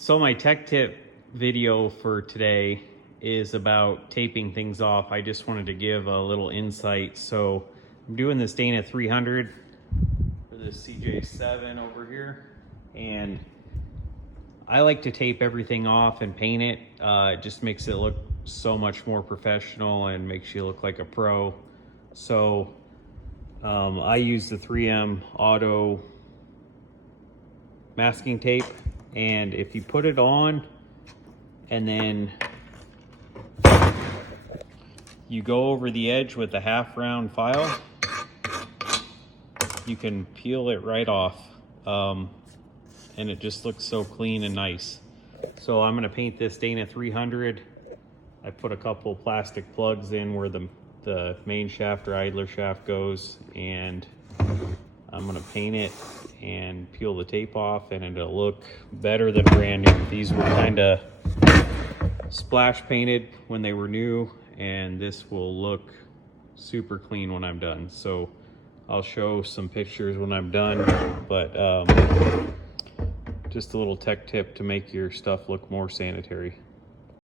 So my tech tip video for today is about taping things off. I just wanted to give a little insight. So I'm doing this Dana 300 for this CJ7 over here, and I like to tape everything off and paint it. It just makes it look so much more professional and makes you look like a pro. So I use the 3M Auto masking tape, and if you put it on and then you go over the edge with a half round file, you can peel it right off, and it just looks so clean and nice. So I'm going to paint this Dana 300. I put a couple plastic plugs in where the main shaft or idler shaft goes, and I'm going to paint it and peel the tape off, and it'll look better than brand new. These were kind of splash painted when they were new, and this will look super clean when I'm done. So I'll show some pictures when I'm done, but just a little tech tip to make your stuff look more sanitary.